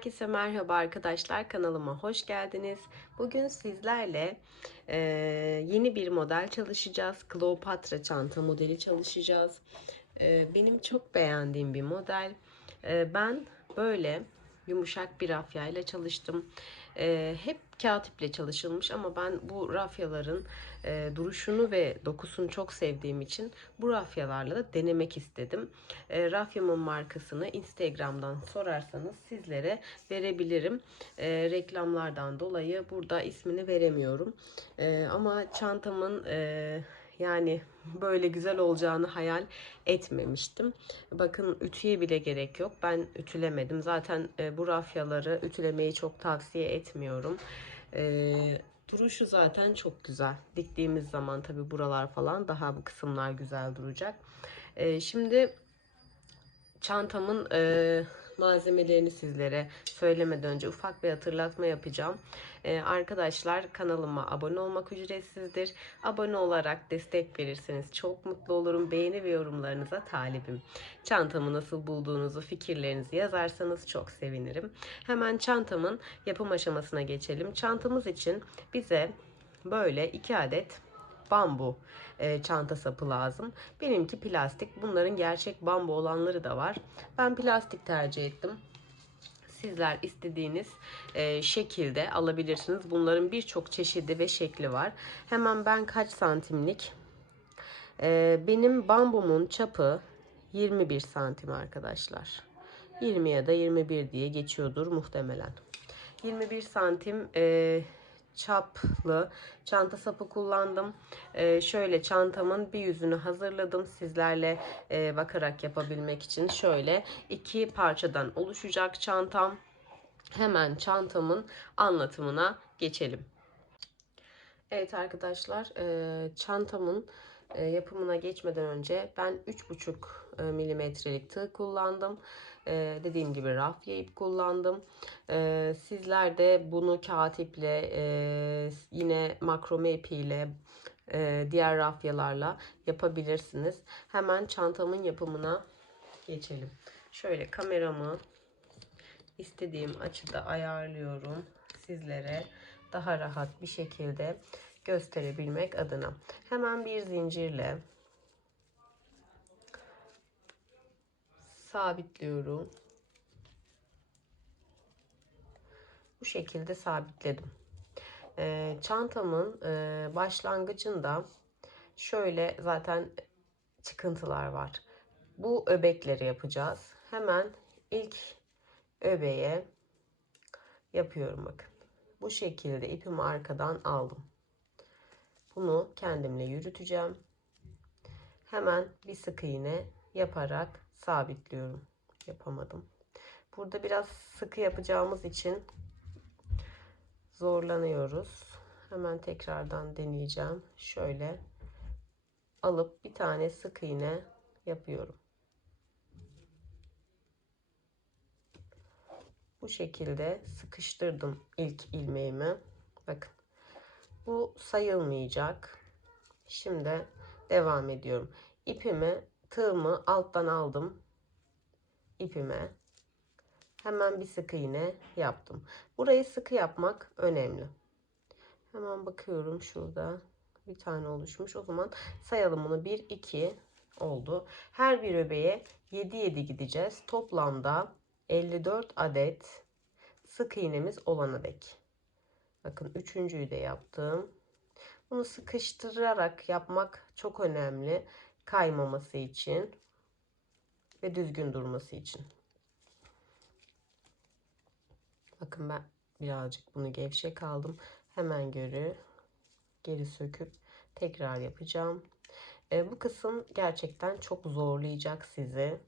Herkese merhaba arkadaşlar, kanalıma hoş geldiniz. Bugün sizlerle e, yeni bir model çalışacağız. Kleopatra çanta modeli çalışacağız. Benim çok beğendiğim bir model. Ben böyle yumuşak bir rafya ile çalıştım. Hep kağıt iple çalışılmış ama ben bu rafyaların duruşunu ve dokusunu çok sevdiğim için bu rafyalarla da denemek istedim. Rafyamın markasını Instagram'dan sorarsanız sizlere verebilirim. Reklamlardan dolayı burada ismini veremiyorum. Ama çantamın yani böyle güzel olacağını hayal etmemiştim. Bakın ütüye bile gerek yok. Ben ütülemedim. Zaten bu rafyaları ütülemeyi çok tavsiye etmiyorum. Duruşu zaten çok güzel. Diktiğimiz zaman tabi buralar falan daha bu kısımlar güzel duracak. Şimdi çantamın malzemelerini sizlere söylemeden önce ufak bir hatırlatma yapacağım. Arkadaşlar, kanalıma abone olmak ücretsizdir. Abone olarak destek verirseniz çok mutlu olurum. Beğeni ve yorumlarınıza talibim. Çantamı nasıl bulduğunuzu, fikirlerinizi yazarsanız çok sevinirim. Hemen çantamın yapım aşamasına geçelim. Çantamız için bize böyle 2 adet bambu çanta sapı lazım. Benimki plastik. Bunların gerçek bambu olanları da var. Ben plastik tercih ettim. Sizler istediğiniz şekilde alabilirsiniz. Bunların birçok çeşidi ve şekli var. Hemen ben kaç santimlik? Benim bambumun çapı 21 santim arkadaşlar. 20 ya da 21 diye geçiyordur muhtemelen. 21 santim çaplı çanta sapı kullandım. Şöyle çantamın bir yüzünü hazırladım sizlerle bakarak yapabilmek için. Şöyle iki parçadan oluşacak çantam. Hemen çantamın anlatımına geçelim. Evet arkadaşlar, çantamın yapımına geçmeden önce ben 3,5 milimetrelik tığ kullandım. Dediğim gibi rafya ip kullandım. Sizler de bunu kağıt iple, yine makrome ipiyle, diğer rafyalarla yapabilirsiniz. Hemen çantamın yapımına geçelim. Şöyle kameramı istediğim açıda ayarlıyorum sizlere daha rahat bir şekilde gösterebilmek adına. Hemen bir zincirle sabitliyorum. Bu şekilde sabitledim. Çantamın başlangıcında şöyle zaten çıkıntılar var. Bu öbekleri yapacağız. Hemen ilk öbeğe yapıyorum bakın. Bu şekilde ipimi arkadan aldım. Bunu kendimle yürüteceğim. Hemen bir sık iğne yaparak sabitliyorum. Yapamadım. Burada biraz sıkı yapacağımız için zorlanıyoruz. Hemen tekrardan deneyeceğim. Şöyle alıp bir tane sık iğne yapıyorum. Bu şekilde sıkıştırdım ilk ilmeğimi. Bakın. Bu sayılmayacak. Şimdi devam ediyorum. İpimi, tığımı alttan aldım. İpime hemen bir sık iğne yaptım. Burayı sıkı yapmak önemli. Hemen bakıyorum, şurada bir tane oluşmuş. O zaman sayalım bunu. 1 2 oldu. Her bir öbeğe 7 7 gideceğiz. Toplamda 54 adet sık iğnemiz olana dek. Bakın üçüncüyü de yaptım. Bunu sıkıştırarak yapmak çok önemli. Kaymaması için ve düzgün durması için. Bakın ben birazcık bunu gevşek aldım. Hemen geri söküp tekrar yapacağım. Bu kısım gerçekten çok zorlayacak sizi.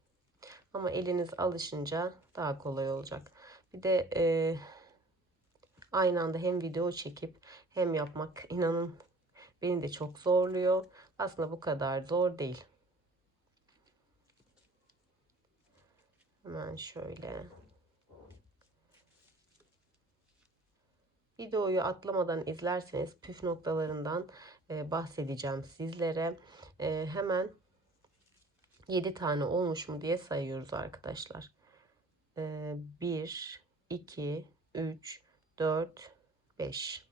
Ama eliniz alışınca daha kolay olacak. Bir de aynı anda hem video çekip hem yapmak, inanın, beni de çok zorluyor. Aslında bu kadar zor değil. Hemen şöyle. Videoyu atlamadan izlerseniz püf noktalarından bahsedeceğim sizlere. Hemen 7 tane olmuş mu diye sayıyoruz arkadaşlar. 1, 2, 3, 4, 5.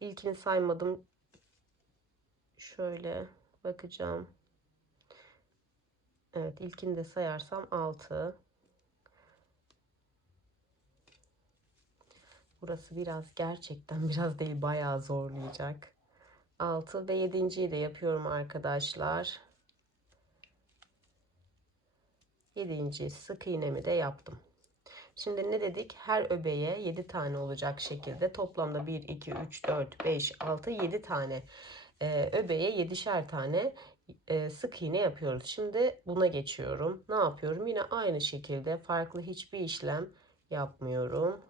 İlkini saymadım. Şöyle bakacağım. Evet, ilkini de sayarsam 6. Burası gerçekten biraz değil, bayağı zorlayacak. 6 ve 7.'yi de yapıyorum arkadaşlar. 7. sık iğnemi de yaptım. Şimdi ne dedik? Her öbeğe 7 tane olacak şekilde toplamda 1, 2, 3, 4, 5, 6, 7 tane öbeğe 7'şer tane sık iğne yapıyoruz. Şimdi buna geçiyorum. Ne yapıyorum? Yine aynı şekilde farklı hiçbir işlem yapmıyorum.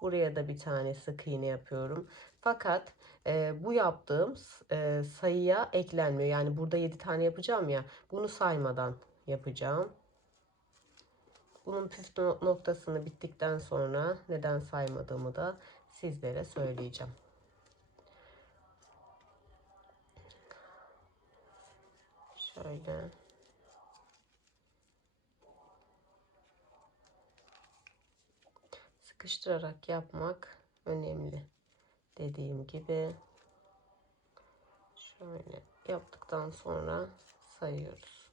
Buraya da bir tane sık iğne yapıyorum. Fakat bu yaptığım sayıya eklenmiyor. Yani burada 7 tane yapacağım ya. Bunu saymadan yapacağım. Bunun püf noktasını bittikten sonra neden saymadığımı da sizlere söyleyeceğim. Şöyle. Sıkıştırarak yapmak önemli. Dediğim gibi şöyle yaptıktan sonra sayıyoruz.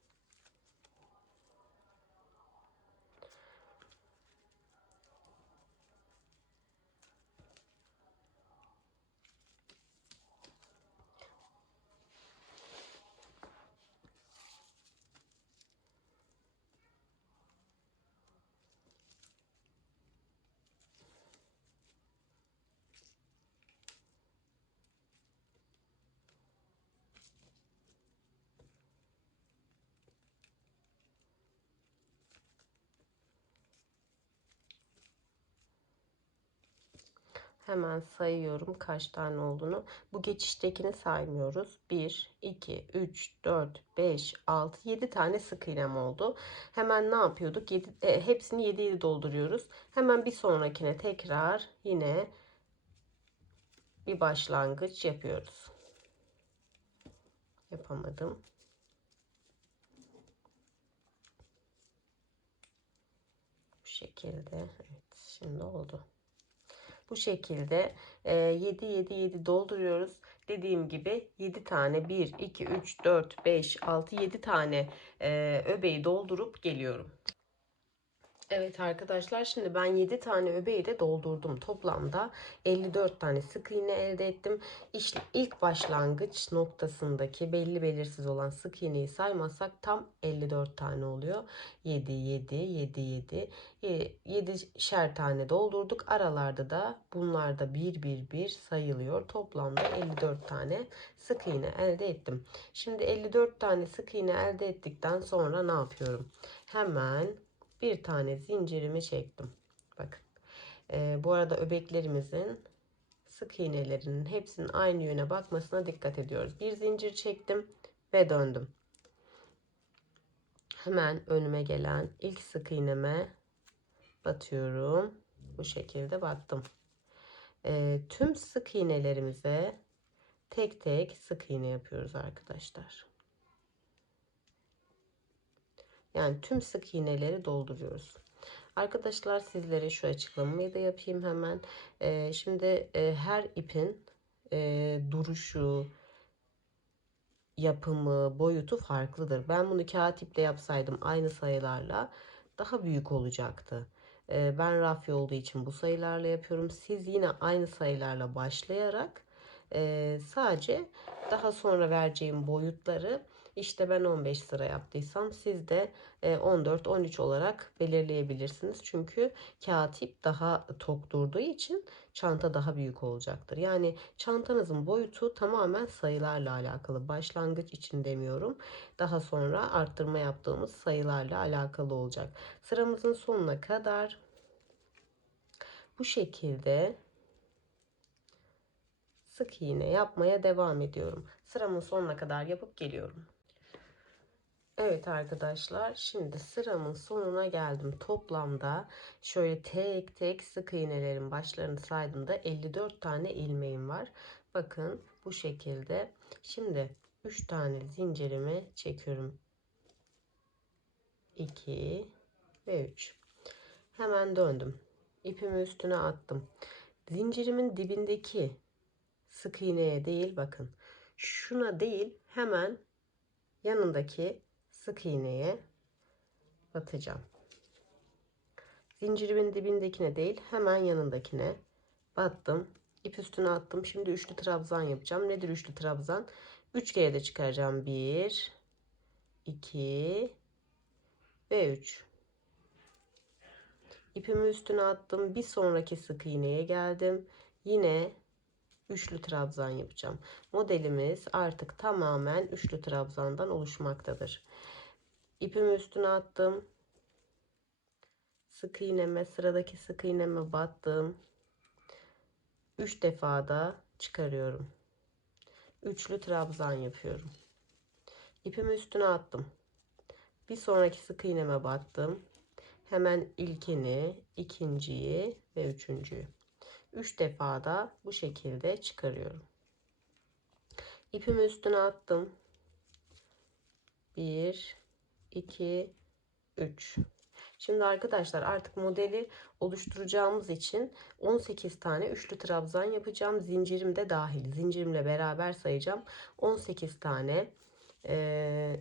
Hemen sayıyorum kaç tane olduğunu. Bu geçiştekini saymıyoruz. 1, 2, 3, 4, 5, 6, 7 tane sık iğnem oldu. Hemen ne yapıyorduk? Hepsini 7 dolduruyoruz. Hemen bir sonrakine tekrar yine bir başlangıç yapıyoruz. Yapamadım. Bu şekilde. Evet, şimdi oldu. Bu şekilde 7 7 7 dolduruyoruz. Dediğim gibi 7 tane 1 2 3 4 5 6 7 tane öbeği doldurup geliyorum. Evet arkadaşlar, şimdi ben 7 tane öbeği de doldurdum. Toplamda 54 tane sık iğne elde ettim. İşte ilk başlangıç noktasındaki belli belirsiz olan sık iğneyi saymazsak tam 54 tane oluyor. 7 7 7 7 7'şer tane doldurduk. Aralarda da bunlar da bir sayılıyor. Toplamda 54 tane sık iğne elde ettim. Şimdi 54 tane sık iğne elde ettikten sonra ne yapıyorum? Hemen bir tane zincirimi çektim. Bakın. Bu arada öbeklerimizin sık iğnelerinin hepsinin aynı yöne bakmasına dikkat ediyoruz. Bir zincir çektim ve döndüm. Hemen önüme gelen ilk sık iğneme batıyorum. Bu şekilde battım. Tüm sık iğnelerimize tek tek sık iğne yapıyoruz arkadaşlar. Yani tüm sık iğneleri dolduruyoruz. Arkadaşlar, sizlere şu açıklamayı da yapayım hemen. Şimdi her ipin duruşu, yapımı, boyutu farklıdır. Ben bunu kağıt iple yapsaydım aynı sayılarla daha büyük olacaktı. Ben rafya olduğu için bu sayılarla yapıyorum. Siz yine aynı sayılarla başlayarak sadece daha sonra vereceğim boyutları, işte ben 15 sıra yaptıysam siz de 14-13 olarak belirleyebilirsiniz. Çünkü kağıt ip daha tok durduğu için çanta daha büyük olacaktır. Yani çantanızın boyutu tamamen sayılarla alakalı. Başlangıç için demiyorum. Daha sonra arttırma yaptığımız sayılarla alakalı olacak. Sıramızın sonuna kadar bu şekilde sık iğne yapmaya devam ediyorum. Sıramın sonuna kadar yapıp geliyorum. Evet arkadaşlar, şimdi sıramın sonuna geldim. Toplamda şöyle tek tek sık iğnelerin başlarını saydığımda 54 tane ilmeğim var. Bakın bu şekilde. Şimdi 3 tane zincirimi çekiyorum. 2 ve 3. Hemen döndüm. İpimi üstüne attım. Zincirimin dibindeki sık iğneye değil, bakın. Şuna değil, hemen yanındaki sık iğneye batacağım. Zincirimin dibindekine değil, hemen yanındakine battım. İp üstüne attım. Şimdi üçlü trabzan yapacağım. Nedir üçlü trabzan? 3 kere de çıkaracağım. 1, 2 ve 3. İpimi üstüne attım. Bir sonraki sık iğneye geldim. Yine üçlü trabzan yapacağım. Modelimiz artık tamamen üçlü trabzandan oluşmaktadır. İpimi üstüne attım. Sık iğneme, sıradaki sık iğneme battım. 3 defa da çıkarıyorum. Üçlü trabzan yapıyorum. İpimi üstüne attım. Bir sonraki sık iğneme battım. Hemen ilkini, ikinciyi ve üçüncüyü. 3 defa da bu şekilde çıkarıyorum. İpimi üstüne attım. 1, 2, 3. Şimdi arkadaşlar artık modeli oluşturacağımız için 18 tane üçlü trabzan yapacağım. Zincirim de dahil. Zincirimle beraber sayacağım. 18 tane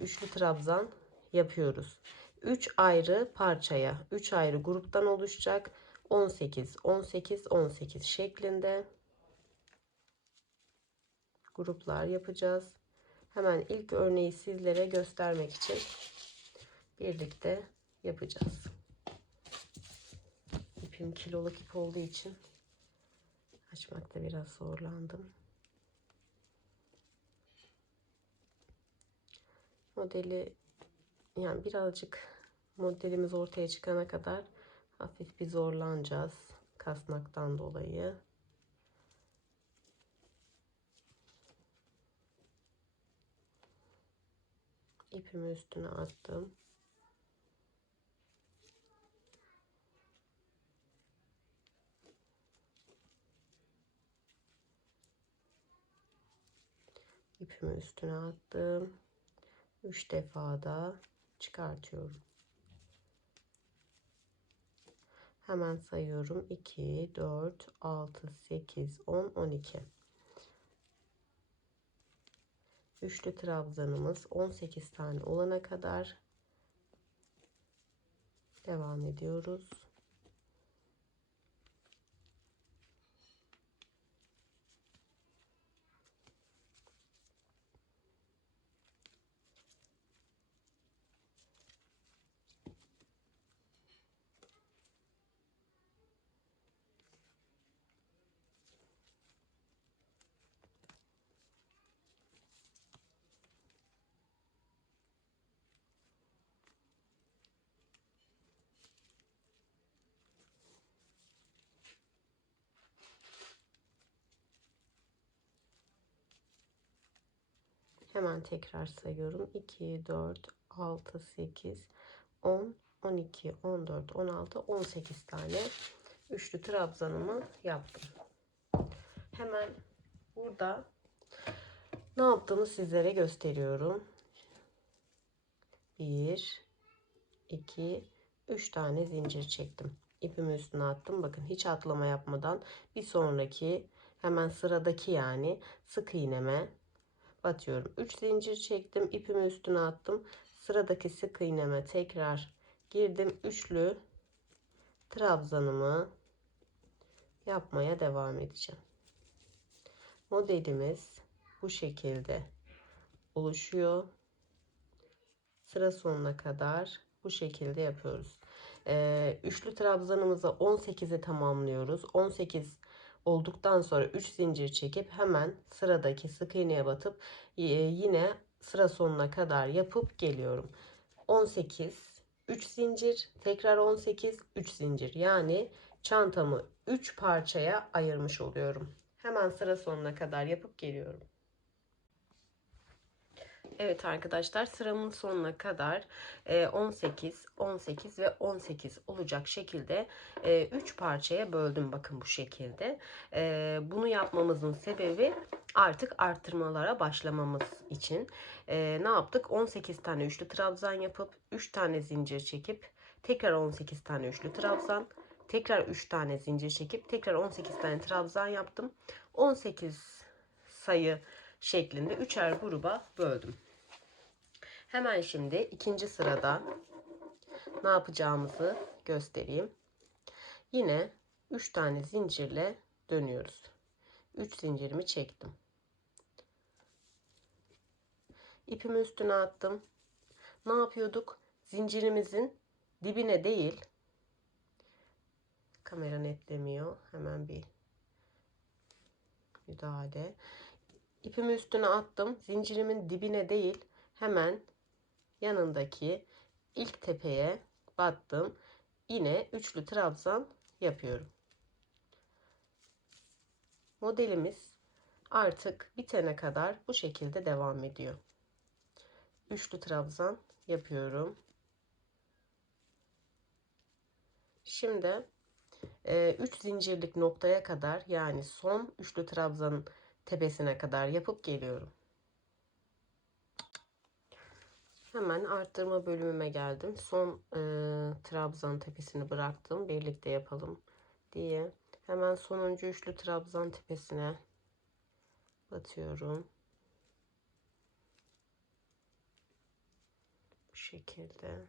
üçlü trabzan yapıyoruz. 3 ayrı parçaya, 3 ayrı gruptan oluşacak. 18, 18, 18 şeklinde gruplar yapacağız. Hemen ilk örneği sizlere göstermek için birlikte yapacağız. İpim kiloluk ip olduğu için açmakta biraz zorlandım. Modeli, yani birazcık modelimiz ortaya çıkana kadar hafif bir zorlanacağız kasnaktan dolayı. İpimi üstüne attım. İpimi üstüne attım. 3 defa da çıkartıyorum. Hemen sayıyorum. 2, 4, 6, 8, 10, 12. Üçlü trabzanımız 18 tane olana kadar devam ediyoruz. Hemen tekrar sayıyorum. 2, 4, 6, 8, 10, 12, 14, 16, 18 tane üçlü trabzanımı yaptım. Hemen burada ne yaptığımı sizlere gösteriyorum. 1, 2, 3 tane zincir çektim. İpimi üstüne attım. Bakın hiç atlama yapmadan bir sonraki hemen sıradaki yani sık iğneme batıyorum. 3 zincir çektim. İpimi üstüne attım. Sıradaki sık iğneme tekrar girdim. Üçlü trabzanımı yapmaya devam edeceğim. Modelimiz bu şekilde oluşuyor. Sıra sonuna kadar bu şekilde yapıyoruz. Üçlü trabzanımızı 18'e tamamlıyoruz. 18 olduktan sonra 3 zincir çekip hemen sıradaki sık iğneye batıp yine sıra sonuna kadar yapıp geliyorum. 18, 3 zincir, tekrar 18, 3 zincir. Yani çantamı 3 parçaya ayırmış oluyorum. Hemen sıra sonuna kadar yapıp geliyorum. Evet arkadaşlar, sıramın sonuna kadar 18, 18 ve 18 olacak şekilde 3 parçaya böldüm. Bakın bu şekilde. Bunu yapmamızın sebebi artık arttırmalara başlamamız için. Ne yaptık? 18 tane üçlü trabzan yapıp 3 tane zincir çekip Tekrar 18 tane üçlü trabzan. Tekrar 3 tane zincir çekip tekrar 18 tane trabzan yaptım. 18 sayı şeklinde üçer gruba böldüm. Hemen şimdi ikinci sırada ne yapacağımızı göstereyim. Yine 3 tane zincirle dönüyoruz. 3 zincirimi çektim. İpimi üstüne attım. Ne yapıyorduk? Zincirimizin dibine değil, kamera netlemiyor. Hemen bir müdahale. İpimi üstüne attım. Zincirimin dibine değil, hemen yanındaki ilk tepeye battım. Yine üçlü trabzan yapıyorum. Modelimiz artık bitene kadar bu şekilde devam ediyor. Üçlü trabzan yapıyorum. Şimdi 3 zincirlik noktaya kadar, yani son üçlü trabzanın tepesine kadar yapıp geliyorum. Hemen arttırma bölümüme geldim. Son trabzan tepesini bıraktım. Birlikte yapalım diye. Hemen sonuncu üçlü trabzan tepesine batıyorum. Bu şekilde.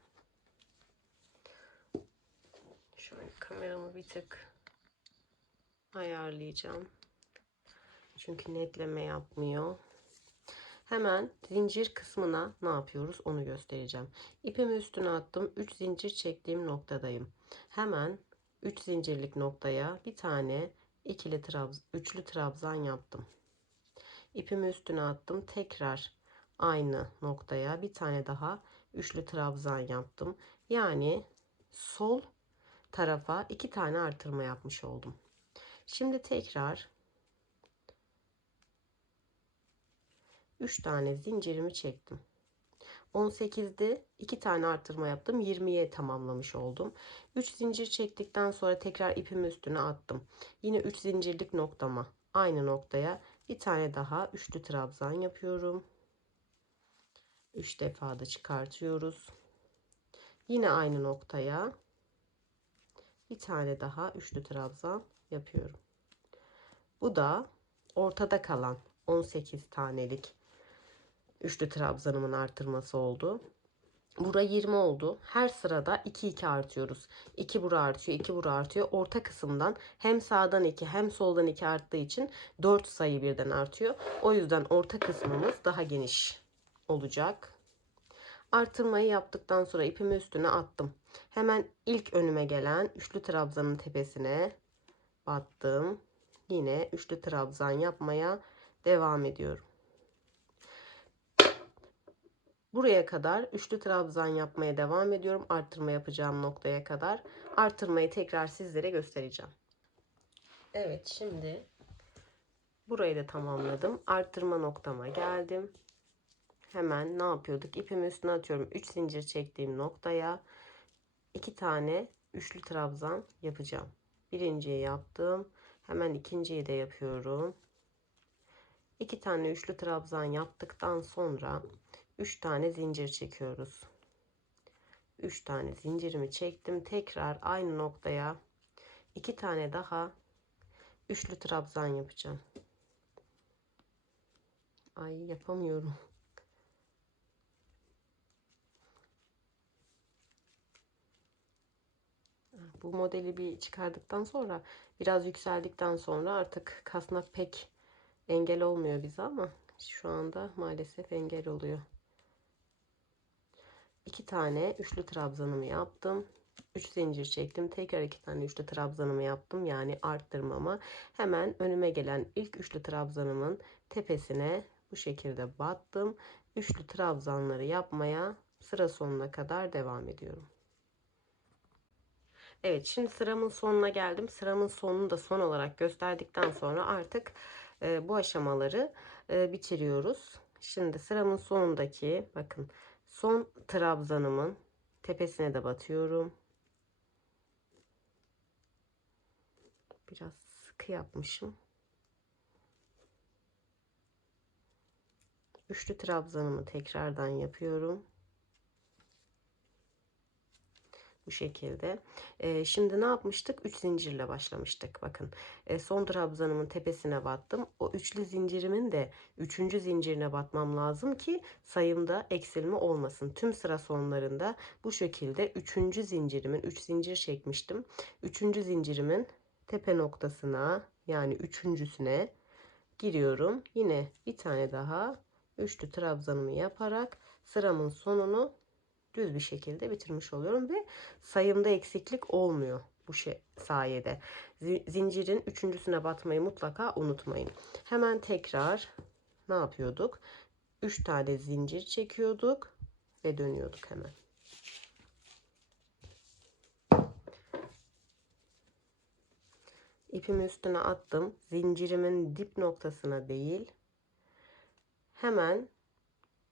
Şöyle kameramı bir tık ayarlayacağım. Çünkü netleme yapmıyor. Hemen zincir kısmına ne yapıyoruz onu göstereceğim. İpimi üstüne attım. 3 zincir çektiğim noktadayım. Hemen 3 zincirlik noktaya bir tane üçlü trabzan yaptım. İpimi üstüne attım. Tekrar aynı noktaya bir tane daha üçlü trabzan yaptım. Yani sol tarafa 2 tane artırma yapmış oldum. Şimdi tekrar 3 tane zincirimi çektim. 18'de 2 tane artırma yaptım. 20'ye tamamlamış oldum. 3 zincir çektikten sonra tekrar ipimi üstüne attım. Yine 3 zincirlik noktama, aynı noktaya bir tane daha üçlü trabzan yapıyorum. 3 defa da çıkartıyoruz. Yine aynı noktaya bir tane daha üçlü trabzan yapıyorum. Bu da ortada kalan 18 tanelik üçlü trabzanımın artırması oldu. Bura 20 oldu. Her sırada 2 2 artıyoruz. 2 bura artıyor, 2 bura artıyor. Orta kısımdan hem sağdan 2 hem soldan 2 arttığı için 4 sayı birden artıyor. O yüzden orta kısmımız daha geniş olacak. Artırmayı yaptıktan sonra ipimi üstüne attım. Hemen ilk önüme gelen üçlü trabzanın tepesine battım. Yine üçlü trabzan yapmaya devam ediyorum. Buraya kadar üçlü trabzan yapmaya devam ediyorum. Artırma yapacağım noktaya kadar. Artırmayı tekrar sizlere göstereceğim. Evet, şimdi burayı da tamamladım. Artırma noktama geldim. Hemen ne yapıyorduk? İpimi üstüne atıyorum. 3 zincir çektiğim noktaya 2 tane üçlü trabzan yapacağım. Birinciyi yaptım. Hemen ikinciyi de yapıyorum. 2 tane üçlü trabzan yaptıktan sonra 3 tane zincir çekiyoruz. 3 tane zincirimi çektim. Tekrar aynı noktaya 2 tane daha üçlü trabzan yapacağım. Ay, yapamıyorum. Bu modeli bir çıkardıktan sonra, biraz yükseldikten sonra artık kasnak pek engel olmuyor bize, ama şu anda maalesef engel oluyor. 2 tane üçlü trabzanımı yaptım. 3 zincir çektim. Tekrar 2 tane üçlü trabzanımı yaptım. Yani arttırmama. Hemen önüme gelen ilk üçlü trabzanımın tepesine bu şekilde battım. Üçlü trabzanları yapmaya sıra sonuna kadar devam ediyorum. Evet, şimdi sıramın sonuna geldim. Sıramın sonunu da son olarak gösterdikten sonra artık bu aşamaları bitiriyoruz. Şimdi sıramın sonundaki, bakın, son trabzanımın tepesine de batıyorum. Biraz sıkı yapmışım. Üçlü trabzanımı tekrardan yapıyorum. Bu şekilde. Şimdi ne yapmıştık? 3 zincirle başlamıştık. Bakın son trabzanımın tepesine battım. O üçlü zincirimin de 3. zincirine batmam lazım ki sayımda eksilme olmasın. Tüm sıra sonlarında bu şekilde 3. zincirimin 3 zincir çekmiştim. 3. zincirimin tepe noktasına, yani üçüncüsüne giriyorum. Yine bir tane daha üçlü trabzanımı yaparak sıramın sonunu düz bir şekilde bitirmiş oluyorum ve sayımda eksiklik olmuyor bu sayede. Zincirin üçüncüsüne batmayı mutlaka unutmayın. Hemen tekrar ne yapıyorduk? 3 tane zincir çekiyorduk ve dönüyorduk hemen. İpimi üstüne attım. Zincirimin dip noktasına değil, hemen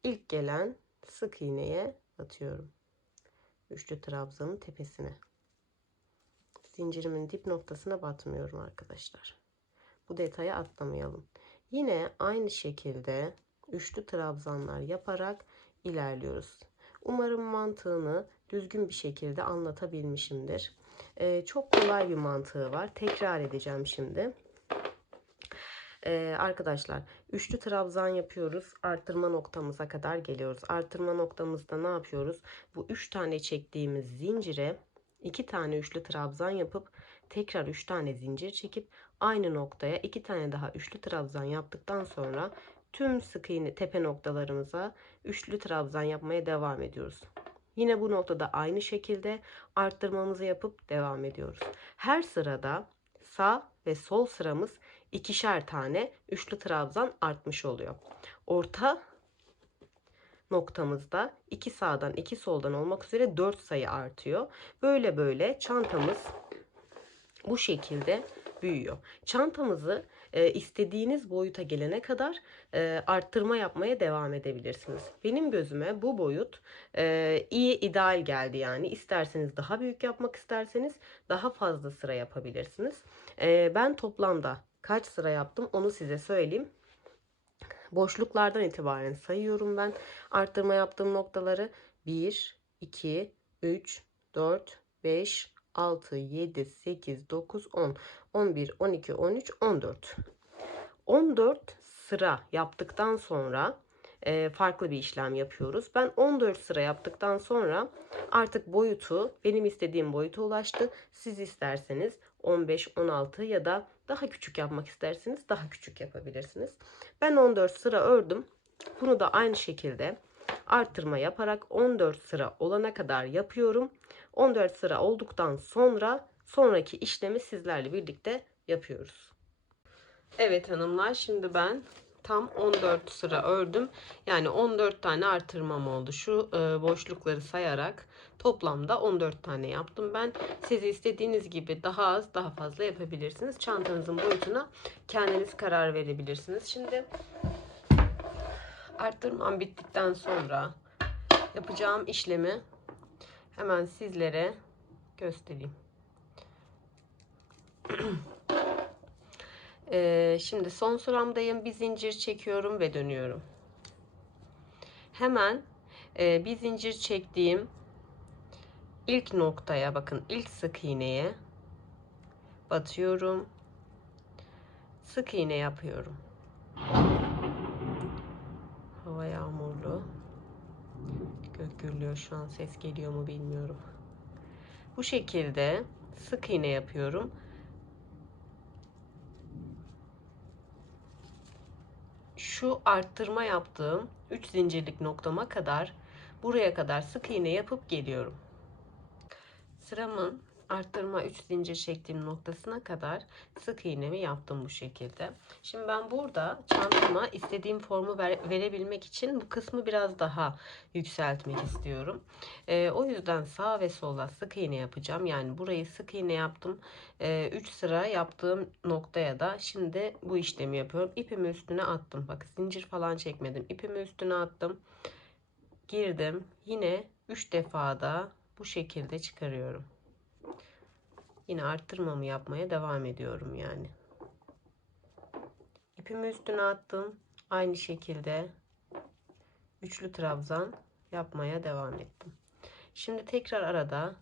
ilk gelen sık iğneye batıyorum. Üçlü trabzanın tepesine. Zincirimin dip noktasına batmıyorum arkadaşlar. Bu detayı atlamayalım. Yine aynı şekilde üçlü trabzanlar yaparak ilerliyoruz. Umarım mantığını düzgün bir şekilde anlatabilmişimdir. Çok kolay bir mantığı var. Tekrar edeceğim şimdi. Arkadaşlar üçlü trabzan yapıyoruz. Artırma noktamıza kadar geliyoruz. Artırma noktamızda ne yapıyoruz? Bu 3 tane çektiğimiz zincire 2 tane üçlü trabzan yapıp tekrar 3 tane zincir çekip aynı noktaya 2 tane daha üçlü trabzan yaptıktan sonra tüm sık iğne tepe noktalarımıza üçlü trabzan yapmaya devam ediyoruz. Yine bu noktada aynı şekilde arttırmamızı yapıp devam ediyoruz. Her sırada sağ ve sol sıramız ikişer tane üçlü trabzan artmış oluyor. Orta noktamızda 2 sağdan 2 soldan olmak üzere 4 sayı artıyor. Böyle böyle çantamız bu şekilde büyüyor. Çantamızı istediğiniz boyuta gelene kadar arttırma yapmaya devam edebilirsiniz. Benim gözüme bu boyut iyi, ideal geldi yani. İsterseniz daha büyük yapmak, isterseniz daha fazla sıra yapabilirsiniz. Ben toplamda kaç sıra yaptım onu size söyleyeyim. Boşluklardan itibaren sayıyorum ben. Arttırma yaptığım noktaları 1, 2, 3, 4, 5, 6, 7, 8, 9, 10, 11, 12, 13, 14. 14 sıra yaptıktan sonra farklı bir işlem yapıyoruz. Ben 14 sıra yaptıktan sonra artık boyutu benim istediğim boyuta ulaştı. Siz isterseniz 15, 16 ya da daha küçük yapmak isterseniz daha küçük yapabilirsiniz. Ben 14 sıra ördüm. Bunu da aynı şekilde artırma yaparak 14 sıra olana kadar yapıyorum. 14 sıra olduktan sonra sonraki işlemi sizlerle birlikte yapıyoruz. Evet hanımlar, şimdi ben tam 14 sıra ördüm. Yani 14 tane artırmam oldu. Şu boşlukları sayarak toplamda 14 tane yaptım ben. Siz istediğiniz gibi daha az daha fazla yapabilirsiniz. Çantanızın boyutuna kendiniz karar verebilirsiniz. Şimdi arttırmam bittikten sonra yapacağım işlemi hemen sizlere göstereyim. Şimdi son sıramdayım. Bir zincir çekiyorum ve dönüyorum. Hemen bir zincir çektiğim ilk noktaya, bakın, ilk sık iğneye batıyorum. Sık iğne yapıyorum. Hava yağmurlu. Gök gürlüyor şu an. Ses geliyor mu bilmiyorum. Bu şekilde sık iğne yapıyorum. Şu arttırma yaptığım 3 zincirlik noktama kadar, buraya kadar sık iğne yapıp geliyorum. Sıramın arttırma 3 zincir çektiğim noktasına kadar sık iğnemi yaptım bu şekilde. Şimdi ben burada çantama istediğim formu verebilmek için bu kısmı biraz daha yükseltmek istiyorum. O yüzden sağ ve sola sık iğne yapacağım. Yani burayı sık iğne yaptım. 3 sıra yaptığım noktaya da şimdi bu işlemi yapıyorum. İpimi üstüne attım. Bak, zincir falan çekmedim. İpimi üstüne attım. Girdim. Yine 3 defa da bu şekilde çıkarıyorum. Yine arttırmamı yapmaya devam ediyorum yani. İpimi üstüne attım. Aynı şekilde üçlü trabzan yapmaya devam ettim. Şimdi tekrar arada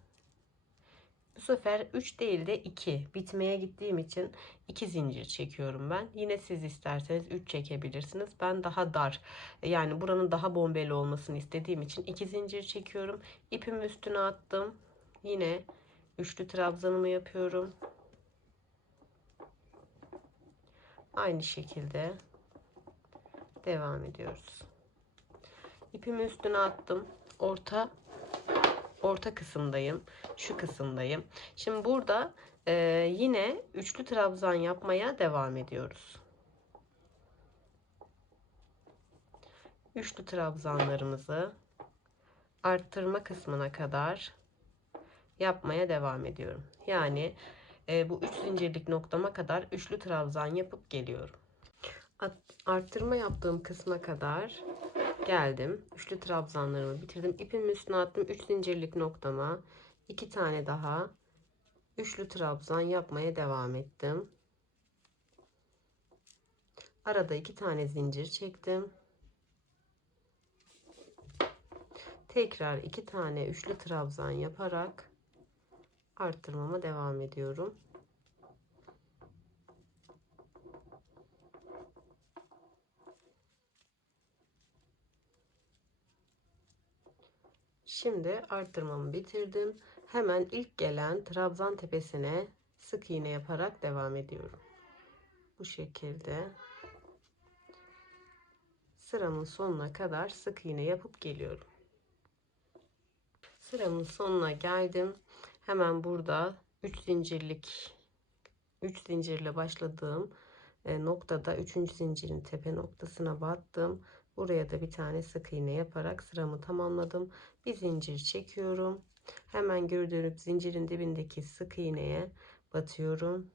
Bu sefer 3 değil de 2 bitmeye gittiğim için 2 zincir çekiyorum ben. Yine siz isterseniz 3 çekebilirsiniz. Ben daha dar, yani buranın daha bombeli olmasını istediğim için 2 zincir çekiyorum. İpimi üstüne attım. Yine üçlü trabzanımı yapıyorum. Aynı şekilde devam ediyoruz. İpimi üstüne attım. Orta kısımdayım. Şu kısımdayım. Şimdi burada yine üçlü trabzan yapmaya devam ediyoruz. Üçlü trabzanlarımızı arttırma kısmına kadar yapmaya devam ediyorum. Yani bu 3 zincirlik noktama kadar üçlü trabzan yapıp geliyorum. Arttırma yaptığım kısma kadar geldim. Üçlü trabzanlarımı bitirdim. İpimin üstüne attım. 3 zincirlik noktama 2 tane daha üçlü trabzan yapmaya devam ettim. Arada 2 tane zincir çektim. Tekrar 2 tane üçlü trabzan yaparak arttırmama devam ediyorum. Şimdi arttırmamı bitirdim. Hemen ilk gelen trabzan tepesine sık iğne yaparak devam ediyorum. Bu şekilde sıramın sonuna kadar sık iğne yapıp geliyorum. Sıramın sonuna geldim. Hemen burada 3 zincirle başladığım noktada 3. zincirin tepe noktasına battım. Buraya da bir tane sık iğne yaparak sıramı tamamladım. Bir zincir çekiyorum. Hemen geri dönüp zincirin dibindeki sık iğneye batıyorum.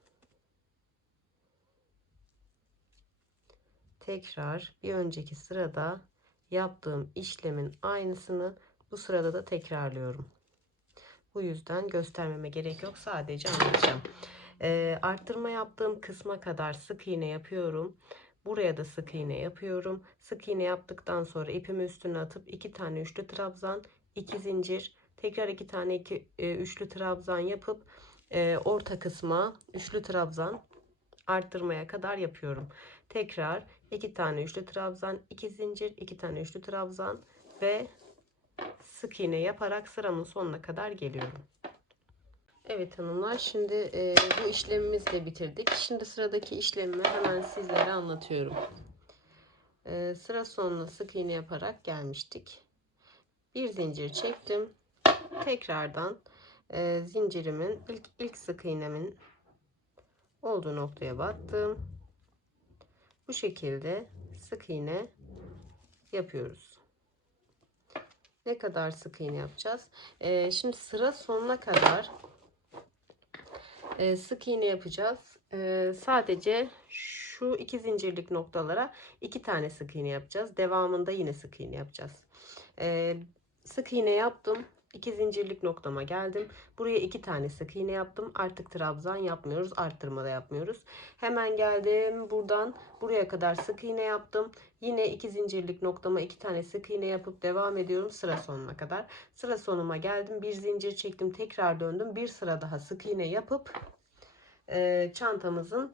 Tekrar bir önceki sırada yaptığım işlemin aynısını bu sırada da tekrarlıyorum. Bu yüzden göstermeme gerek yok. Sadece anlatacağım. Arttırma yaptığım kısma kadar sık iğne yapıyorum. Buraya da sık iğne yapıyorum. Sık iğne yaptıktan sonra ipimi üstüne atıp 2 tane üçlü trabzan, 2 zincir, tekrar 2 tane üçlü trabzan yapıp orta kısma üçlü trabzan arttırmaya kadar yapıyorum. Tekrar 2 tane üçlü trabzan, 2 zincir, 2 tane üçlü trabzan ve sık iğne yaparak sıramın sonuna kadar geliyorum. Evet hanımlar, şimdi bu işlemimizi de bitirdik. Şimdi sıradaki işlemimi hemen sizlere anlatıyorum. Sıra sonuna sık iğne yaparak gelmiştik. Bir zincir çektim. Tekrardan zincirimin ilk sık iğnemin olduğu noktaya battım. Bu şekilde sık iğne yapıyoruz. Ne kadar sık iğne yapacağız? Şimdi sıra sonuna kadar sık iğne yapacağız. Sadece şu 2 zincirlik noktalara 2 tane sık iğne yapacağız. Devamında yine sık iğne yapacağız. Sık iğne yaptım. 2 zincirlik noktama geldim. Buraya 2 tane sık iğne yaptım. Artık trabzan yapmıyoruz. Arttırma da yapmıyoruz. Hemen geldim. Buradan buraya kadar sık iğne yaptım. Yine 2 zincirlik noktama 2 tane sık iğne yapıp devam ediyorum sıra sonuna kadar. Sıra sonuma geldim. Bir zincir çektim. Tekrar döndüm. Bir sıra daha sık iğne yapıp çantamızın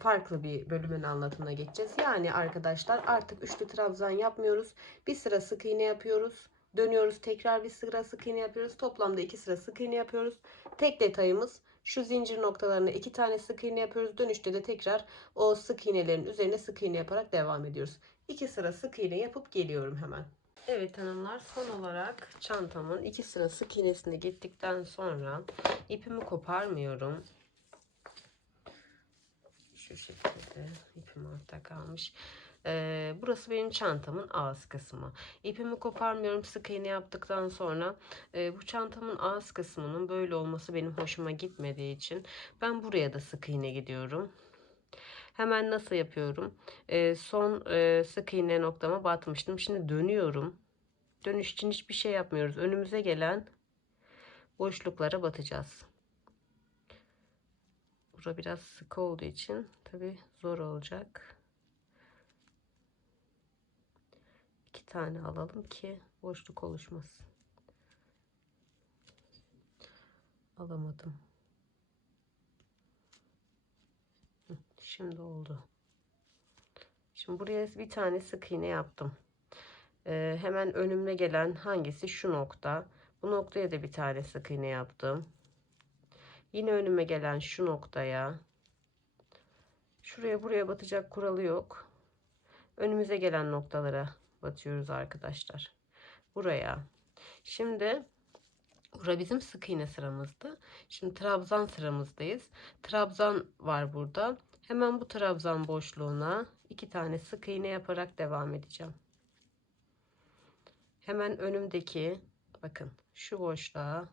farklı bir bölümün anlatımına geçeceğiz. Yani arkadaşlar artık üçlü trabzan yapmıyoruz. Bir sıra sık iğne yapıyoruz. Dönüyoruz, tekrar bir sıra sık iğne yapıyoruz. Toplamda 2 sıra sık iğne yapıyoruz. Tek detayımız şu zincir noktalarına 2 tane sık iğne yapıyoruz. Dönüşte de tekrar o sık iğnelerin üzerine sık iğne yaparak devam ediyoruz. 2 sıra sık iğne yapıp geliyorum hemen. Evet hanımlar, son olarak çantamın 2 sıra sık iğnesini gittikten sonra ipimi koparmıyorum. Şu şekilde ipim orta kalmış. Burası benim çantamın ağız kısmı. İpimi koparmıyorum sık iğne yaptıktan sonra. Bu çantamın ağız kısmının böyle olması benim hoşuma gitmediği için ben buraya da sık iğne gidiyorum. Hemen nasıl yapıyorum? Son sık iğne noktama batmıştım. Şimdi dönüyorum. Dönüş için hiçbir şey yapmıyoruz. Önümüze gelen boşluklara batacağız. Bura biraz sıkı olduğu için tabi zor olacak. 2 tane alalım ki boşluk oluşmasın. alamadım. Şimdi oldu. Şimdi buraya bir tane sık iğne yaptım. Hemen önüme gelen hangisi? Şu nokta. Bu noktaya da bir tane sık iğne yaptım. Yine önüme gelen şu noktaya. Şuraya buraya batacak kuralı yok. Önümüze gelen noktalara batıyoruz arkadaşlar. Buraya. Şimdi bura bizim sık iğne sıramızdı. Şimdi trabzan sıramızdayız. Trabzan var burada. Hemen bu trabzan boşluğuna 2 tane sık iğne yaparak devam edeceğim. Hemen önümdeki, bakın şu boşluğa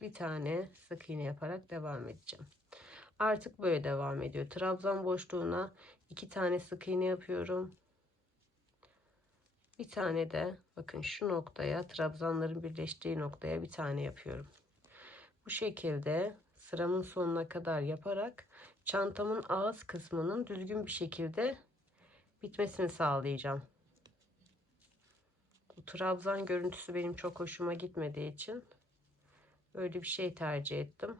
bir tane sık iğne yaparak devam edeceğim. Artık böyle devam ediyor. Trabzan boşluğuna 2 tane sık iğne yapıyorum. Bir tane de bakın şu noktaya, trabzanların birleştiği noktaya bir tane yapıyorum. Bu şekilde sıramın sonuna kadar yaparak çantamın ağız kısmının düzgün bir şekilde bitmesini sağlayacağım. Bu trabzan görüntüsü benim çok hoşuma gitmediği için öyle bir şey tercih ettim.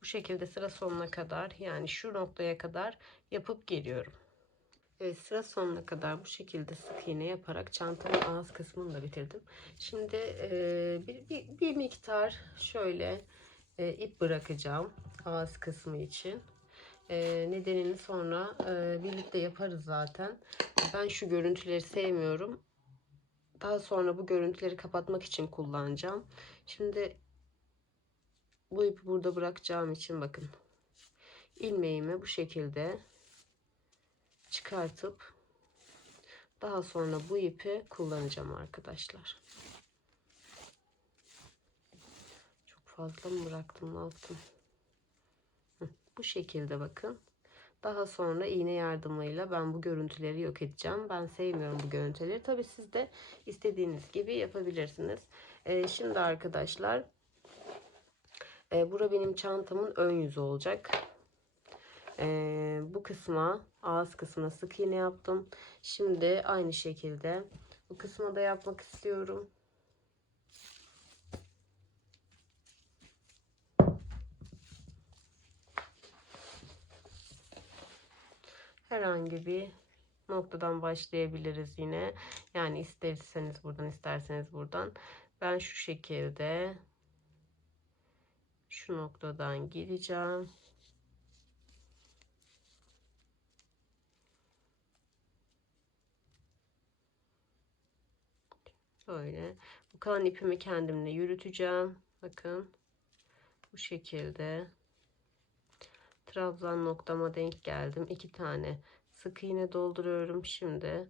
Bu şekilde sıra sonuna kadar, yani şu noktaya kadar yapıp geliyorum. Evet, sıra sonuna kadar bu şekilde sık iğne yaparak çantamın ağız kısmını da bitirdim. Şimdi bir miktar şöyle ip bırakacağım ağız kısmı için. Nedenini sonra birlikte yaparız zaten. Ben şu görüntüleri sevmiyorum. Daha sonra bu görüntüleri kapatmak için kullanacağım. Şimdi bu ipi burada bırakacağım için bakın. İlmeğimi bu şekilde çıkartıp daha sonra bu ipi kullanacağım arkadaşlar. Çok fazla mı bıraktım, ne yaptım? Bu şekilde bakın. Daha sonra iğne yardımıyla ben bu görüntüleri yok edeceğim. Ben sevmiyorum bu görüntüleri. Tabii siz de istediğiniz gibi yapabilirsiniz. Şimdi arkadaşlar, bura benim çantamın ön yüzü olacak. Bu kısma, ağız kısmına sık iğne yaptım. Şimdi aynı şekilde bu kısma da yapmak istiyorum. Herhangi bir noktadan başlayabiliriz yine. Yani isterseniz buradan, isterseniz buradan. Ben şu şekilde şu noktadan gireceğim. Böyle. Bu kalan ipimi kendimle yürüteceğim. Bakın. Bu şekilde. Trabzan noktama denk geldim. 2 tane sık iğne dolduruyorum. Şimdi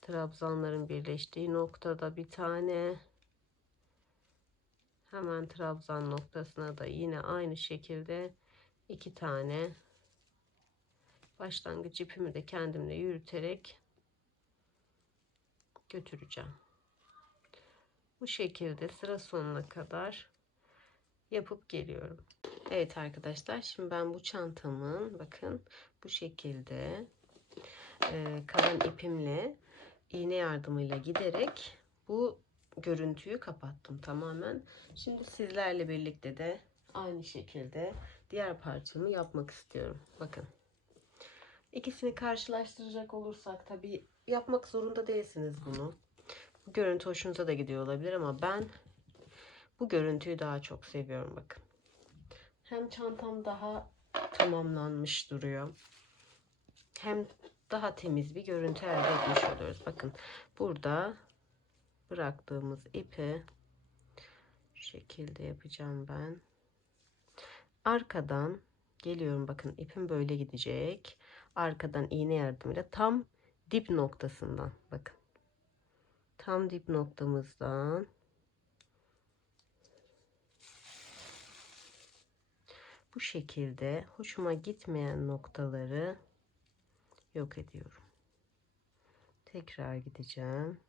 trabzanların birleştiği noktada bir tane. Hemen trabzan noktasına da yine aynı şekilde 2 tane. Başlangıç ipimi de kendimle yürüterek götüreceğim. Bu şekilde sıra sonuna kadar yapıp geliyorum. Evet arkadaşlar, şimdi ben bu çantamın, bakın bu şekilde kalan ipimle iğne yardımıyla giderek bu görüntüyü kapattım tamamen. Şimdi sizlerle birlikte de aynı şekilde diğer parçamı yapmak istiyorum. Bakın. İkisini karşılaştıracak olursak, tabi yapmak zorunda değilsiniz bunu. Bu görüntü hoşunuza da gidiyor olabilir ama ben bu görüntüyü daha çok seviyorum, bakın. Hem çantam daha tamamlanmış duruyor, hem daha temiz bir görüntü elde etmiş oluyoruz. Bakın burada bıraktığımız ipi şu şekilde yapacağım ben. Arkadan geliyorum, bakın ipim böyle gidecek. Arkadan iğne yardımıyla tam dip noktasından, bakın. Tam dip noktamızdan bu şekilde hoşuma gitmeyen noktaları yok ediyorum. Tekrar gideceğim.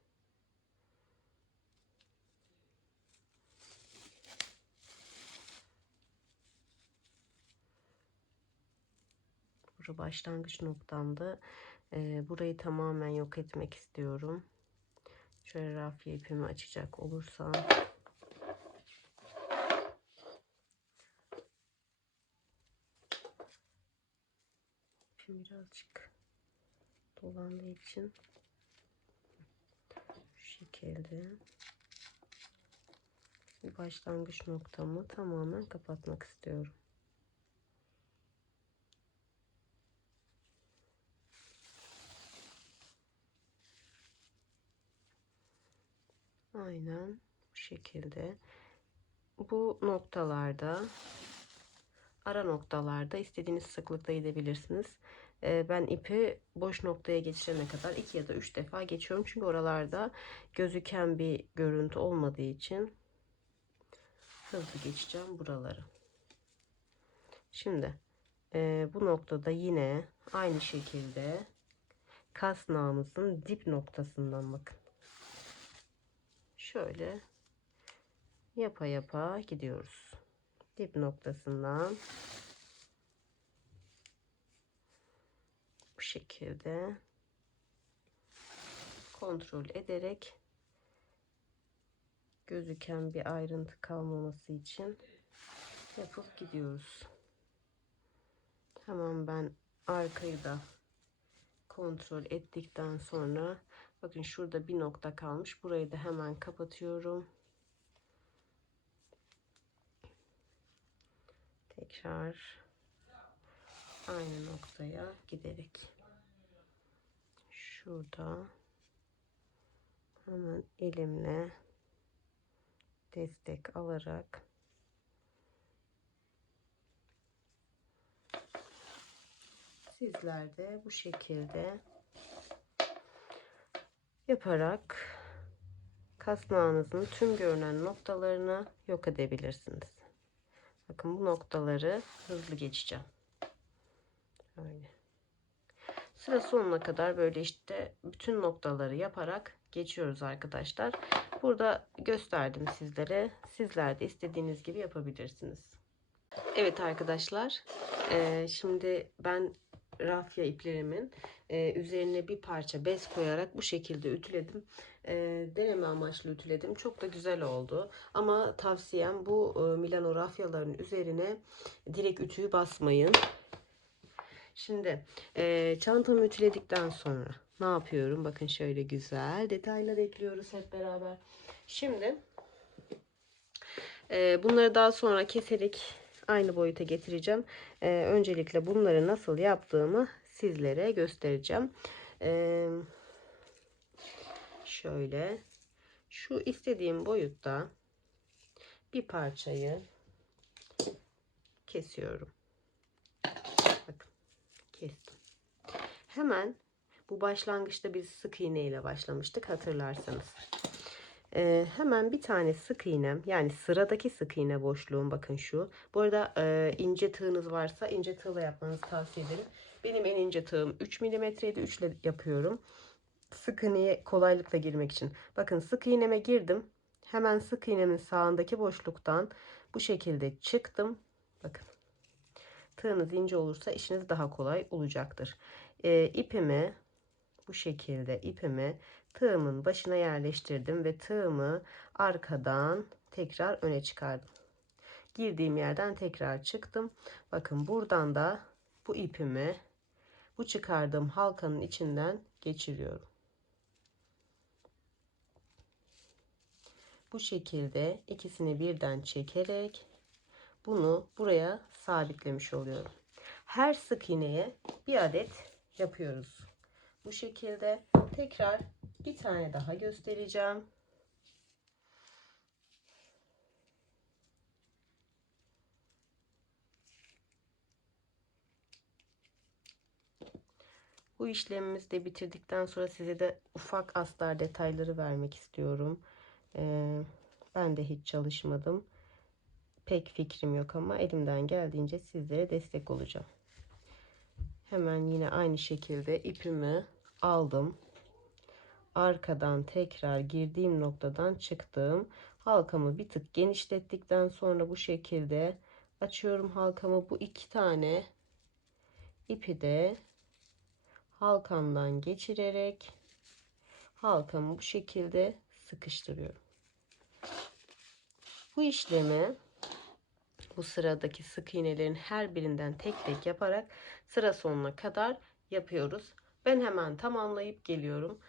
Burası başlangıç noktamda. Burayı tamamen yok etmek istiyorum. Şöyle rafiye ipimi açacak olursam. İpim birazcık dolandığı için şu şekilde bu başlangıç noktamı tamamen kapatmak istiyorum. Aynen bu şekilde. Bu noktalarda, ara noktalarda istediğiniz sıklıkta gidebilirsiniz. Ben ipi boş noktaya geçirene kadar 2 ya da 3 defa geçiyorum. Çünkü oralarda gözüken bir görüntü olmadığı için hızlı geçeceğim buraları. Şimdi bu noktada yine aynı şekilde kasnağımızın dip noktasından bakın. Şöyle yapa yapa gidiyoruz. Dip noktasından bu şekilde kontrol ederek gözüken bir ayrıntı kalmaması için yapıp gidiyoruz. Hemen ben arkayı da kontrol ettikten sonra bakın şurada bir nokta kalmış. Burayı da hemen kapatıyorum. Tekrar aynı noktaya giderek şurada hemen elimle destek alarak sizler de bu şekilde yaparak kasnağınızın tüm görünen noktalarını yok edebilirsiniz. Bakın bu noktaları hızlı geçeceğim. Öyle. Sıra sonuna kadar böyle işte bütün noktaları yaparak geçiyoruz arkadaşlar. Burada gösterdim sizlere. Sizler de istediğiniz gibi yapabilirsiniz. Evet arkadaşlar. Şimdi ben rafya iplerimin üzerine bir parça bez koyarak bu şekilde ütüledim. Deneme amaçlı ütüledim. Çok da güzel oldu. Ama tavsiyem bu Milano rafyaların üzerine direkt ütüyü basmayın. Şimdi çantamı ütüledikten sonra ne yapıyorum? Bakın şöyle güzel detaylar ekliyoruz hep beraber. Şimdi bunları daha sonra keserek aynı boyuta getireceğim. Öncelikle bunları nasıl yaptığımı sizlere göstereceğim. Şöyle şu istediğim boyutta bir parçayı kesiyorum. Bakın kestim. Hemen bu başlangıçta biz sık iğne ile başlamıştık hatırlarsanız. Hemen bir tane sık iğnem, yani sıradaki sık iğne boşluğum bakın şu. Bu arada ince tığınız varsa ince tığla yapmanızı tavsiye ederim. Benim en ince tığım 3 milimetreydi. 3 ile yapıyorum. Sık iğneye kolaylıkla girmek için. Bakın sık iğneme girdim. Hemen sık iğnemin sağındaki boşluktan bu şekilde çıktım. Bakın. Tığınız ince olursa işiniz daha kolay olacaktır. İpimi bu şekilde tığımın başına yerleştirdim ve tığımı arkadan tekrar öne çıkardım. Girdiğim yerden tekrar çıktım. Bakın buradan da bu ipimi bu çıkardığım halkanın içinden geçiriyorum. Bu şekilde ikisini birden çekerek bunu buraya sabitlemiş oluyorum. Her sık iğneye bir adet yapıyoruz. Bu şekilde tekrar bir tane daha göstereceğim. Bu işlemimizi de bitirdikten sonra size de ufak astar detayları vermek istiyorum. Ben de hiç çalışmadım. Pek fikrim yok ama elimden geldiğince sizlere destek olacağım. Hemen yine aynı şekilde ipimi aldım. Arkadan tekrar girdiğim noktadan çıktım. Halkamı bir tık genişlettikten sonra bu şekilde açıyorum halkamı. Bu iki tane ipi de halkamdan geçirerek halkamı bu şekilde sıkıştırıyorum. Bu işlemi Bu sıradaki sık iğnelerin her birinden tek tek yaparak sıra sonuna kadar yapıyoruz. Ben hemen tamamlayıp geliyorum.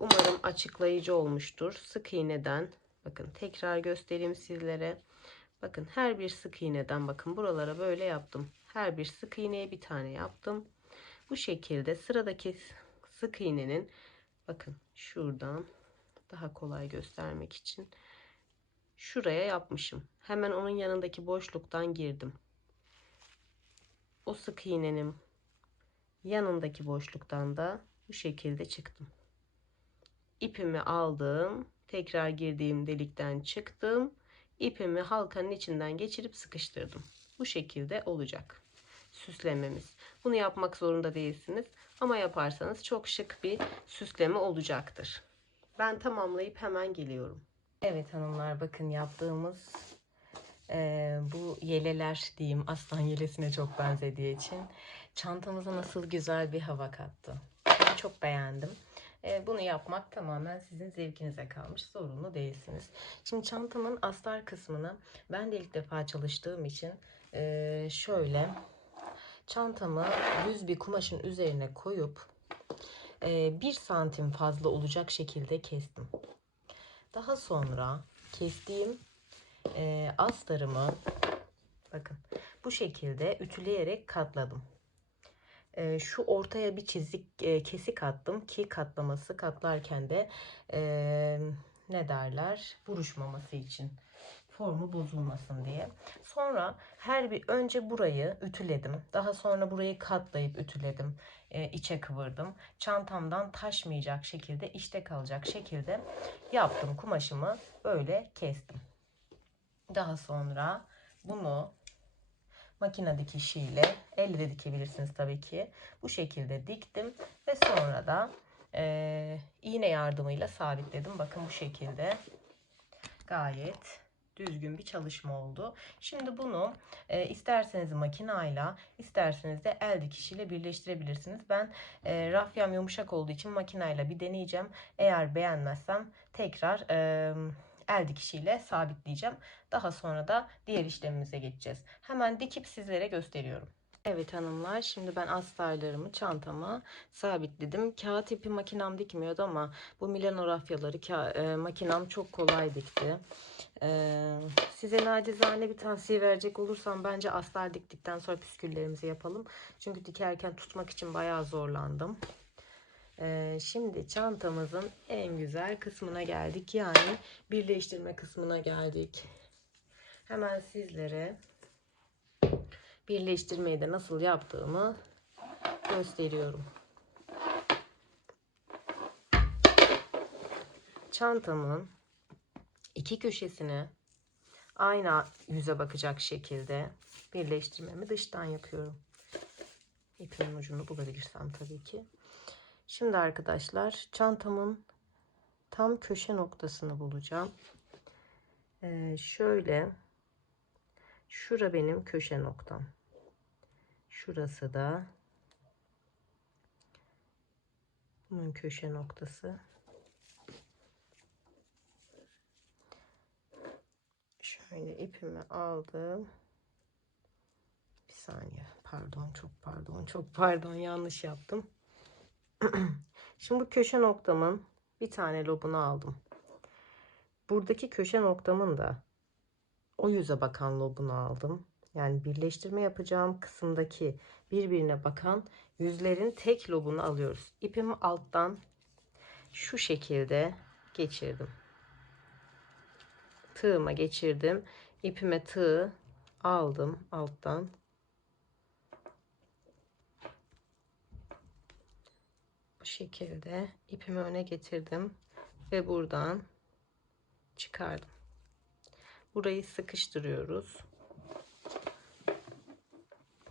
Umarım açıklayıcı olmuştur. Sık iğneden bakın tekrar göstereyim sizlere. Bakın her bir sık iğneden bakın buralara böyle yaptım. Her bir sık iğneye bir tane yaptım. Bu şekilde sıradaki sık iğnenin bakın şuradan daha kolay göstermek için şuraya yapmışım. Hemen onun yanındaki boşluktan girdim. O sık iğnenin yanındaki boşluktan da bu şekilde çıktım. İpimi aldım. Tekrar girdiğim delikten çıktım. İpimi halkanın içinden geçirip sıkıştırdım. Bu şekilde olacak süslememiz. Bunu yapmak zorunda değilsiniz ama yaparsanız çok şık bir süsleme olacaktır. Ben tamamlayıp hemen geliyorum. Evet hanımlar, bakın yaptığımız bu yeleler diyeyim, aslan yelesine çok benzediği için çantamıza nasıl güzel bir hava kattı. Ben çok beğendim. Bunu yapmak tamamen sizin zevkinize kalmış. Zorunlu değilsiniz. Şimdi çantamın astar kısmını ben de ilk defa çalıştığım için şöyle çantamı düz bir kumaşın üzerine koyup 1 santim fazla olacak şekilde kestim. Daha sonra kestiğim astarımı bakın bu şekilde ütüleyerek katladım. Şu ortaya bir çizik kesik attım ki katlarken de ne derler, buruşmaması için, formu bozulmasın diye. Sonra önce burayı ütüledim. Daha sonra burayı katlayıp ütüledim. İçe kıvırdım. Çantamdan taşmayacak şekilde, içte kalacak şekilde yaptım. Kumaşımı böyle kestim. Daha sonra bunu makine dikişiyle, elle de dikebilirsiniz tabii ki. Bu şekilde diktim ve sonra da iğne yardımıyla sabitledim. Bakın bu şekilde gayet düzgün bir çalışma oldu. Şimdi bunu isterseniz makinayla, isterseniz de el dikişiyle birleştirebilirsiniz. Ben rafyam yumuşak olduğu için makinayla bir deneyeceğim. Eğer beğenmezsem tekrar el dikişiyle sabitleyeceğim. Daha sonra da diğer işlemimize geçeceğiz. Hemen dikip sizlere gösteriyorum. Evet hanımlar, şimdi ben astarlarımı çantama sabitledim. Kağıt ipi makinam dikmiyordu ama bu Milano rafyaları makinam çok kolay dikti. Size nacizane bir tavsiye verecek olursam bence astar diktikten sonra püsküllerimizi yapalım. Çünkü dikerken tutmak için bayağı zorlandım. Şimdi çantamızın en güzel kısmına geldik. Yani birleştirme kısmına geldik. Hemen sizlere birleştirmeyi de nasıl yaptığımı gösteriyorum. Çantamın iki köşesini aynı yüze bakacak şekilde birleştirmemi dıştan yapıyorum. İpimin ucunu bulabilirsem tabii ki. Şimdi arkadaşlar çantamın tam köşe noktasını bulacağım. Şöyle şura benim köşe noktam. Şurası da bunun köşe noktası. Şöyle ipimi aldım. Bir saniye. Pardon, çok pardon, yanlış yaptım. Şimdi bu köşe noktamın bir tane lobunu aldım. Buradaki köşe noktamın da o yüze bakan lobunu aldım. Yani birleştirme yapacağım kısımdaki birbirine bakan yüzlerin tek lobunu alıyoruz. İpimi alttan şu şekilde geçirdim. Tığıma geçirdim. İpime tığ aldım alttan. Bu şekilde ipimi öne getirdim ve buradan çıkardım. Burayı sıkıştırıyoruz.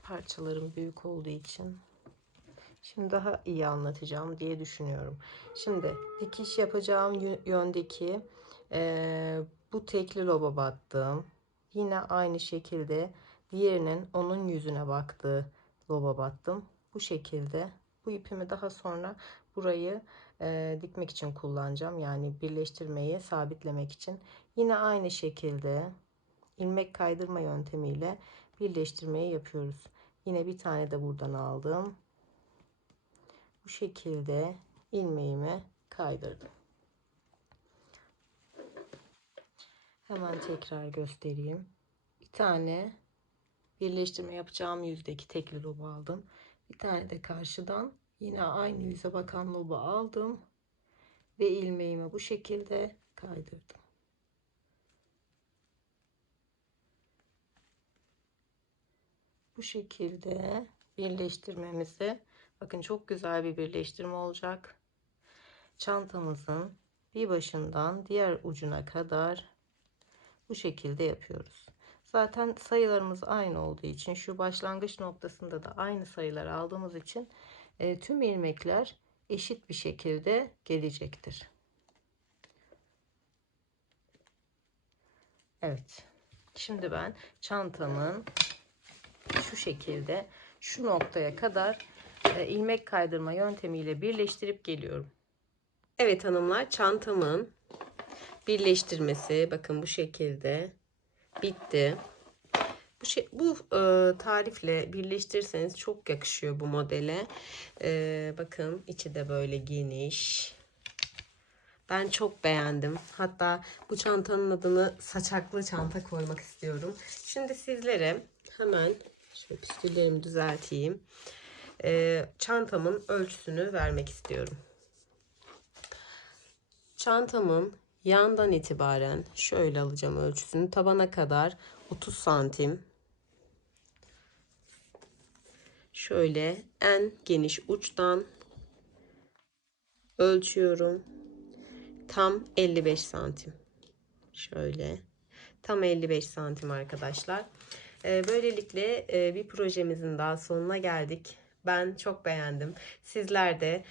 Parçalarım büyük olduğu için. Şimdi daha iyi anlatacağım diye düşünüyorum. Şimdi dikiş yapacağım yöndeki bu tekli loba battım. Yine aynı şekilde diğerinin onun yüzüne baktığı loba battım. Bu şekilde bu ipimi daha sonra burayı dikmek için kullanacağım. Yani birleştirmeyi sabitlemek için. Yine aynı şekilde ilmek kaydırma yöntemiyle birleştirmeyi yapıyoruz. Yine bir tane de buradan aldım. Bu şekilde ilmeğimi kaydırdım. Hemen tekrar göstereyim. Bir tane birleştirme yapacağım yüzdeki tekli lobu aldım. Bir tane de karşıdan yine aynı yüze bakan lobu aldım ve ilmeğimi bu şekilde kaydırdım. Bu şekilde birleştirmemizi, bakın çok güzel bir birleştirme olacak. Çantamızın bir başından diğer ucuna kadar bu şekilde yapıyoruz. Zaten sayılarımız aynı olduğu için, şu başlangıç noktasında da aynı sayıları aldığımız için tüm ilmekler eşit bir şekilde gelecektir. Evet. Şimdi ben çantamın şu şekilde şu noktaya kadar ilmek kaydırma yöntemiyle birleştirip geliyorum. Evet hanımlar, çantamın birleştirmesi bakın bu şekilde bitti. Bu tarifle birleştirirseniz çok yakışıyor bu modele. Bakın içi de böyle geniş. Ben çok beğendim. Hatta bu çantanın adını saçaklı çanta koymak istiyorum. Şimdi sizlere hemen şöyle püsküllerimi düzelteyim. Çantamın ölçüsünü vermek istiyorum. Çantamın yandan itibaren şöyle alacağım ölçüsünü. Tabana kadar 30 santim. Şöyle en geniş uçtan ölçüyorum. Tam 55 santim. Şöyle. Tam 55 santim arkadaşlar. Böylelikle bir projemizin daha sonuna geldik. Ben çok beğendim. Sizler de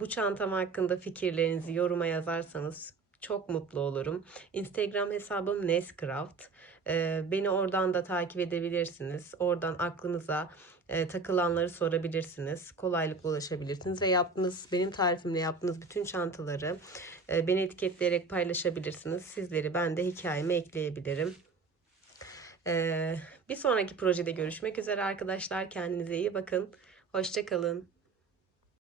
bu çantam hakkında fikirlerinizi yoruma yazarsanız çok mutlu olurum. Instagram hesabım Nescraft. Beni oradan da takip edebilirsiniz. Oradan aklınıza takılanları sorabilirsiniz. Kolaylıkla ulaşabilirsiniz ve benim tarifimle yaptığınız bütün çantaları beni etiketleyerek paylaşabilirsiniz. Sizleri ben de hikayeme ekleyebilirim. Bir sonraki projede görüşmek üzere arkadaşlar. Kendinize iyi bakın. Hoşça kalın.